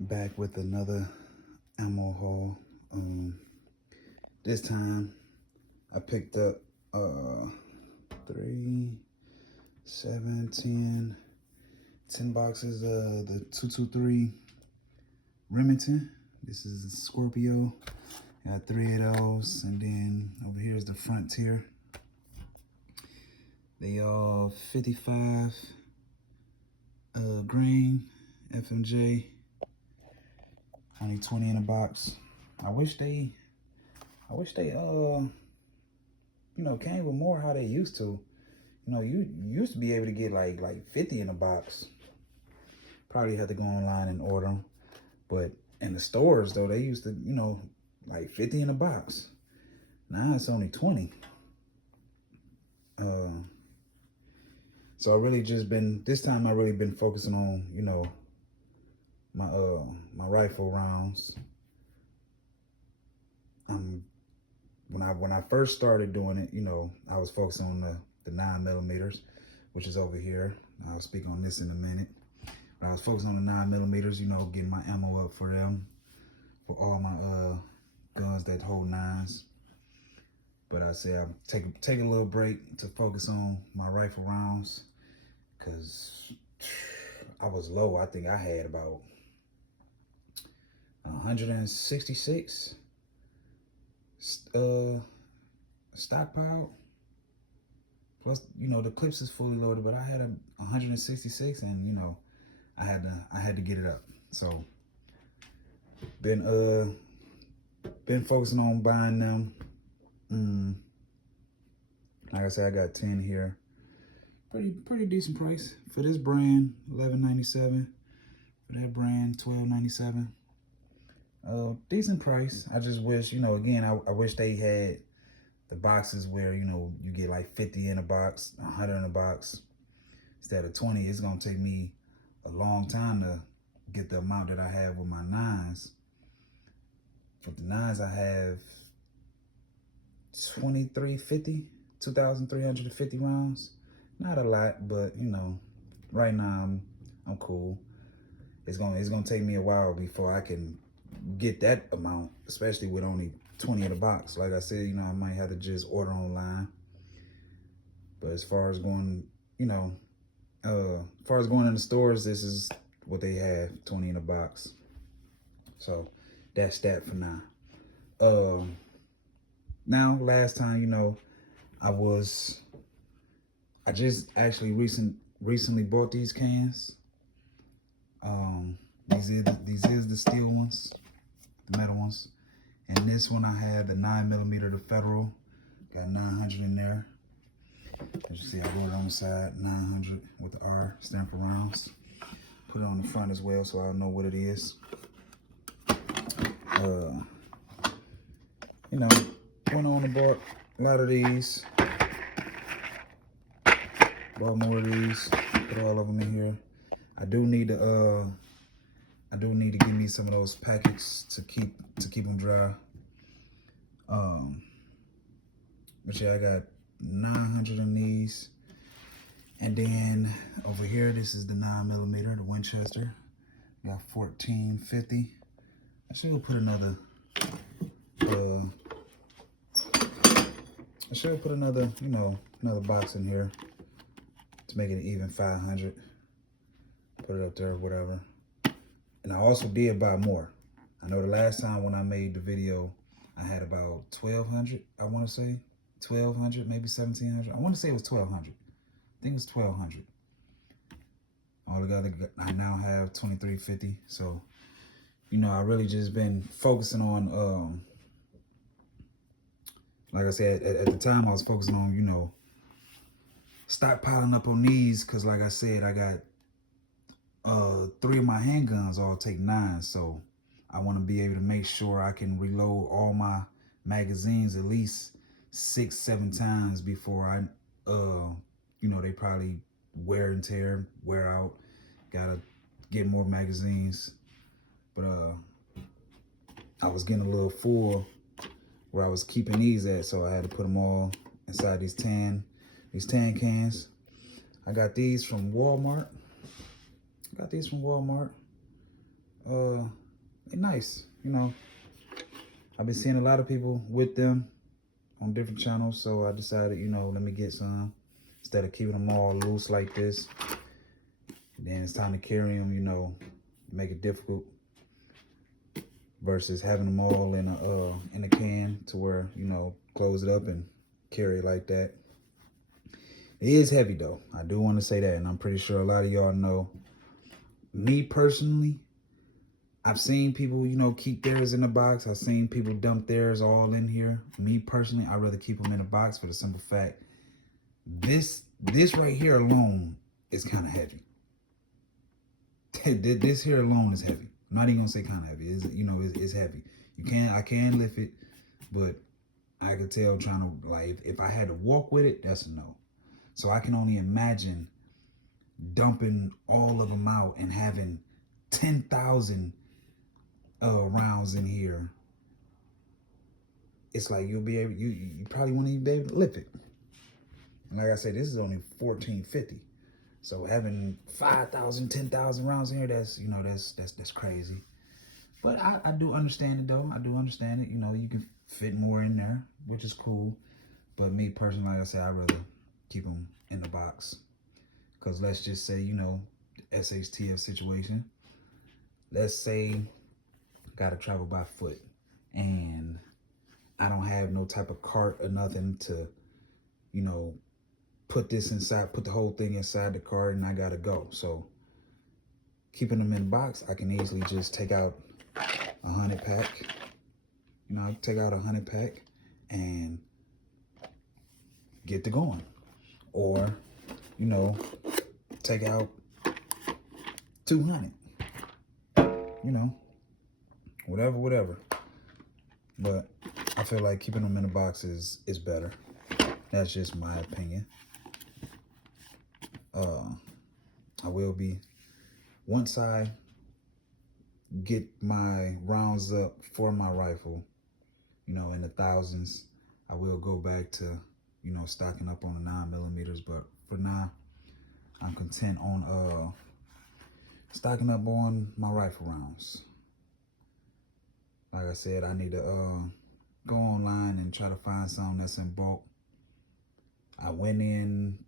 Back with another ammo haul. This time I picked up 3, 7, 10 boxes of the 223 Remington. This is Scorpio. Got 3 of those, and then over here is the Frontier. They all 55 grain FMJ. Only 20 in a box. I wish they came with more how they used to. You used to be able to get like 50 in a box. Probably had to go online and order them. But in the stores though, they used to, like 50 in a box. Now it's only 20. So I really just been, this time I really been focusing on, my rifle rounds. When I first started doing it, I was focusing on the 9mm, which is over here. I'll speak on this in a minute. But I was focusing on the 9mm, getting my ammo up for them, for all my guns that hold 9s. But I said I'll take a little break to focus on my rifle rounds, because I was low. I think I had about 166 stockpile. Plus, the clips is fully loaded, but I had 166, and I had to get it up. So been focusing on buying them. Like I said, I got 10 here. Pretty decent price for this brand. $11.97. For that brand, $12.97. Decent price. I just wish, again, I wish they had the boxes where, you get like 50 in a box, 100 in a box, instead of 20. It's gonna take me a long time to get the amount that I have with my 9s. With the 9s, I have 2,350 rounds. Not a lot, but right now I'm cool. It's gonna take me a while before I can get that amount, especially with only 20 in the box. Like I said, I might have to just order online. But as far as going, as far as going in the stores, this is what they have, 20 in a box. So that's that for now. Now, last time, I just actually recently bought these cans. These is the steel ones, the metal ones. And this one I have the 9mm, the Federal. Got 900 in there. As you see, I wrote it on the side, 900 with the R, stand for rounds. Put it on the front as well so I'll know what it is. Went on and bought a lot of these. Bought more of these. Put all of them in here. I do need to give me some of those packets to keep them dry. But yeah, I got 900 in these. And then over here, this is the 9mm, the Winchester. Got 1450. I should put another. Another box in here to make it an even 500. Put it up there, whatever. And I also did buy more. I know the last time when I made the video, I had about 1,200. I want to say 1,200, maybe 1,700. I want to say it was 1,200. I think it was 1,200. Altogether, I now have 2,350. So, I really just been focusing on, like I said, at the time I was focusing on, stockpiling up on these, because like I said, I got 3 of my handguns all take 9, so I want to be able to make sure I can reload all my magazines at least 6-7 times before I they probably wear out. Gotta get more magazines. But I was getting a little full where I was keeping these at, so I had to put them all inside these tan cans. I got these from Walmart. they're nice. You know, I've been seeing a lot of people with them on different channels, so I decided, you know, let me get some instead of keeping them all loose like this. Then it's time to carry them, you know, make it difficult versus having them all in a can to where, you know, close it up and carry it like that. It is heavy though. I do want to say that, and I'm pretty sure a lot of y'all know. Me personally, I've seen people, you know, keep theirs in the box. I've seen people dump theirs all in here. Me personally, I'd rather keep them in a box for the simple fact, this right here alone is kind of heavy. This here alone is heavy. I'm not even gonna say kind of heavy. It's, you know, it's heavy. I can lift it, but I could tell trying to, like, if I had to walk with it, that's a no. So I can only imagine dumping all of them out and having 10,000 rounds in here. It's like you'll be able, you probably won't even be able to lift it. And like I said, this is only 1450. So having 5,000, 10,000 rounds in here, that's, you know, that's crazy. But I do understand it though. I do understand it. You know, you can fit more in there, which is cool. But me personally, like I said, I'd rather keep them in the box. Because let's just say, you know, SHTF situation. Let's say got to travel by foot and I don't have no type of cart or nothing to, you know, put this inside, put the whole thing inside the cart, and I got to go. So keeping them in the box, I can easily just take out 100 pack. You know, take out 100 pack and get to going. Or, you know, take out 200. You know, whatever. But I feel like keeping them in the box is better. That's just my opinion. I will be, once I get my rounds up for my rifle, you know, in the thousands, I will go back to, you know, stocking up on the 9mm. But for now, I'm content on stocking up on my rifle rounds. Like I said, I need to go online and try to find something that's in bulk. I went in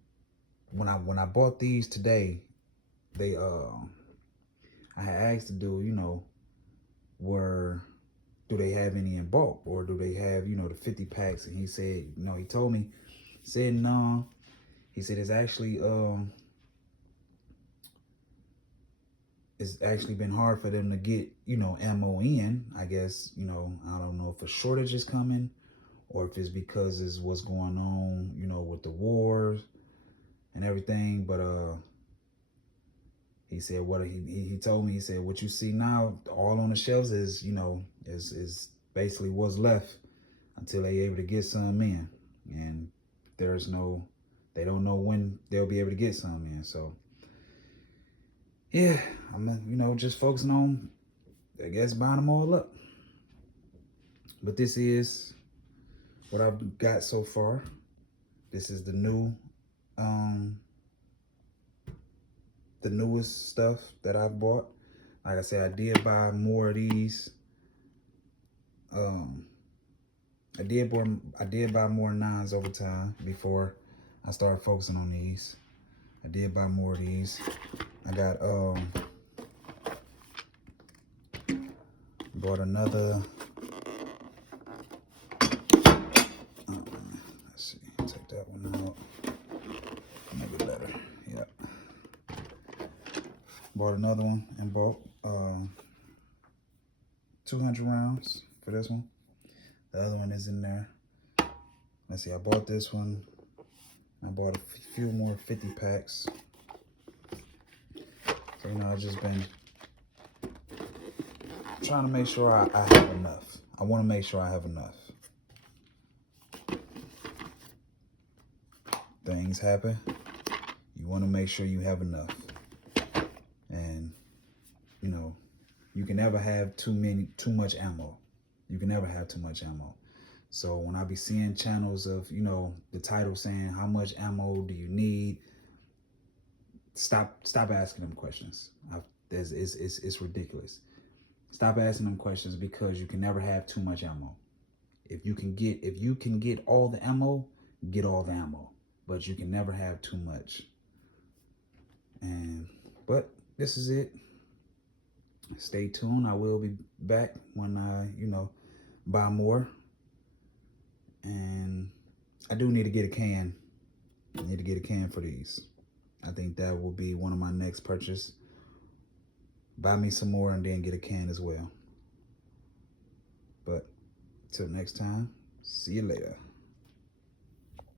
when I bought these today. They I had asked the dude, you know, do they have any in bulk, or do they have, you know, the 50 packs? And he said, you know, he told me, said no. He said it's actually been hard for them to get, you know, ammo in. I guess, you know, I don't know if a shortage is coming or if it's because it's what's going on, you know, with the wars and everything. But he said what he told me, he said what you see now all on the shelves is, you know, is basically what's left until they able to get some in. And they don't know when they'll be able to get some in. So yeah, I'm, you know, just focusing on, I guess, buying them all up. But this is what I've got so far. This is the newest stuff that I've bought. Like I said, I did buy more of these. I did buy more 9s over time before I started focusing on these. I did buy more of these. I got bought another. Let's see, take that one out. Make it better. Yep. Bought another one in bulk. 200 rounds for this one. The other one is in there. Let's see, I bought this one. I bought a few more 50 packs. So, you know, I've just been trying to make sure I have enough. I want to make sure I have enough. Things happen. You want to make sure you have enough. And, you know, you can never have too much ammo. You can never have too much ammo. So when I be seeing channels of, you know, the title saying how much ammo do you need, stop asking them questions. It's ridiculous. Stop asking them questions because you can never have too much ammo. If you can get all the ammo, get all the ammo. But you can never have too much. But this is it. Stay tuned. I will be back when I, buy more. And I do need to get a can. I need to get a can for these. I think that will be one of my next purchase. Buy me some more and then get a can as well. But till next time, see you later.